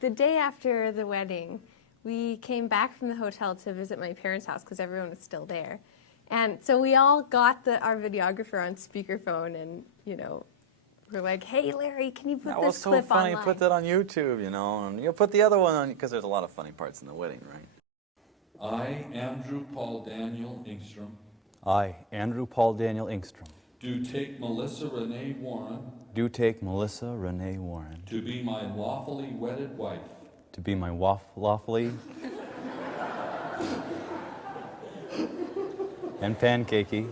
The day after the wedding, we came back from the hotel to visit my parents' house because everyone was still there. And so we all got our videographer on speakerphone and, you know, we're like, hey, Larry, can you put this clip so funny, online? put that on YouTube, you know, and you'll put the other one on, because there's a lot of funny parts in the wedding, right? I, Andrew Paul Daniel Engstrom, I, Andrew Paul Daniel Engstrom, do take Melissa Renée Warren do take Melissa Renée Warren to be my lawfully wedded wife, to be my lawfully and pancakey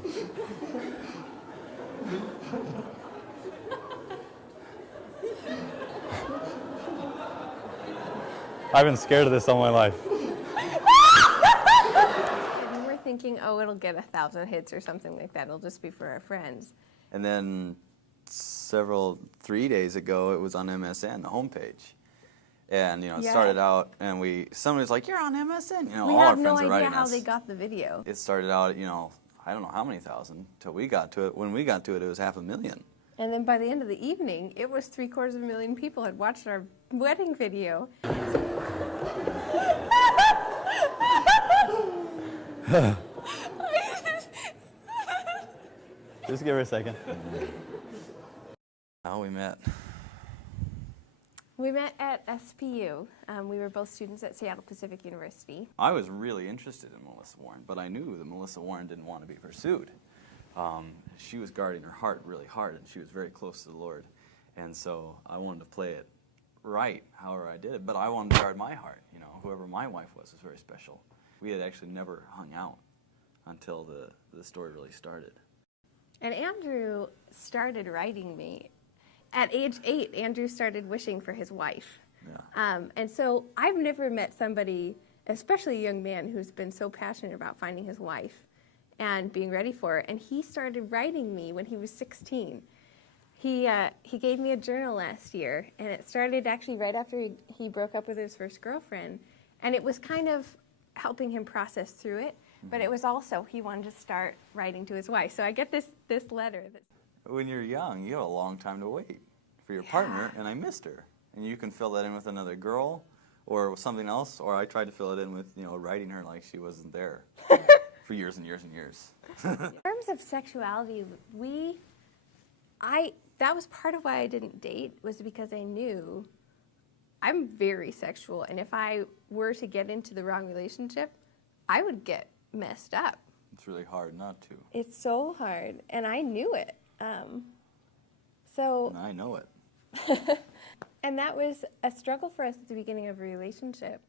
I've been scared of this all my life. And we're thinking, oh, it'll get 1,000 hits or something like that. It'll just be for our friends. And then 3 days ago, it was on MSN, the homepage. And, you know, it started out, and somebody was like, you're on MSN. You know, all our friends are writing us. We have no idea how they got the video. It started out, you know, I don't know how many thousand, till we got to it. When we got to it, it was 500,000. And then by the end of the evening, it was 750,000 people had watched our wedding video. Just give her a second. How we met? We met at SPU. We were both students at Seattle Pacific University. I was really interested in Melissa Warren, but I knew that Melissa Warren didn't want to be pursued. She was guarding her heart really hard, and she was very close to the Lord. And so I wanted to play it right, however I did it, but I wanted to guard my heart. You know, whoever my wife was very special. We had actually never hung out until the story really started. And Andrew started writing me. At age 8, Andrew started wishing for his wife. Yeah. And so I've never met somebody, especially a young man, who's been so passionate about finding his wife and being ready for it. And he started writing me when he was 16. He gave me a journal last year, and it started actually right after he broke up with his first girlfriend. And it was kind of helping him process through it, but it was also he wanted to start writing to his wife. So I get this letter. When you're young, you have a long time to wait for your partner, and I missed her. And you can fill that in with another girl or with something else, or I tried to fill it in with, you know, writing her like she wasn't there for years and years and years. In terms of sexuality, that was part of why I didn't date, was because I knew I'm very sexual, and if I were to get into the wrong relationship, I would get messed up. It's really hard not to. It's so hard, and I knew it. And I know it. And that was a struggle for us at the beginning of a relationship.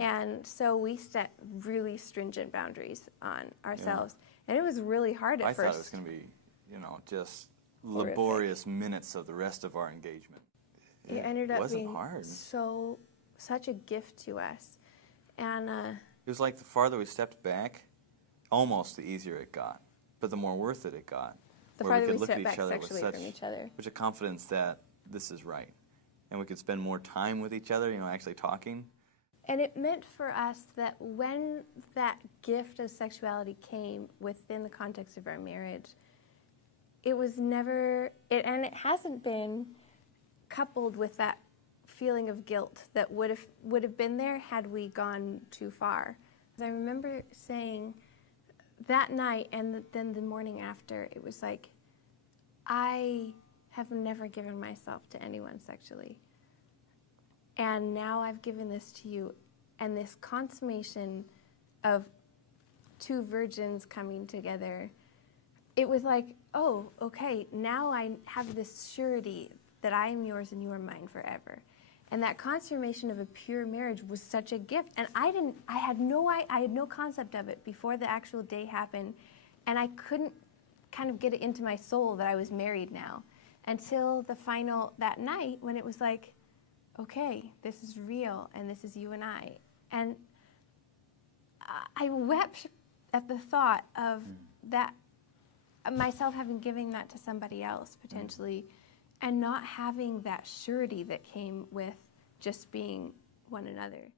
And so we set really stringent boundaries on ourselves. And it was really hard at first. I thought it was going to be, you know, just laborious minutes of the rest of our engagement. It ended up being hard. such a gift to us. And it was like the farther we stepped back, almost the easier it got. But the more worth it got. The where farther we could we look at stepped back each other sexually with from each other. such a confidence that this is right. And we could spend more time with each other, you know, actually talking. And it meant for us that when that gift of sexuality came within the context of our marriage, it was never, and it hasn't been coupled with that feeling of guilt that would have been there had we gone too far. I remember saying that night and then the morning after, it was like, I have never given myself to anyone sexually. And now I've given this to you. And this consummation of two virgins coming together, it was like, oh, okay, now I have this surety that I am yours and you are mine forever. And that consummation of a pure marriage was such a gift. And I had no concept of it before the actual day happened. And I couldn't kind of get it into my soul that I was married now until the final, that night when it was like, okay, this is real and this is you and I. And I wept at the thought of that, myself having given that to somebody else potentially, and not having that surety that came with just being one another.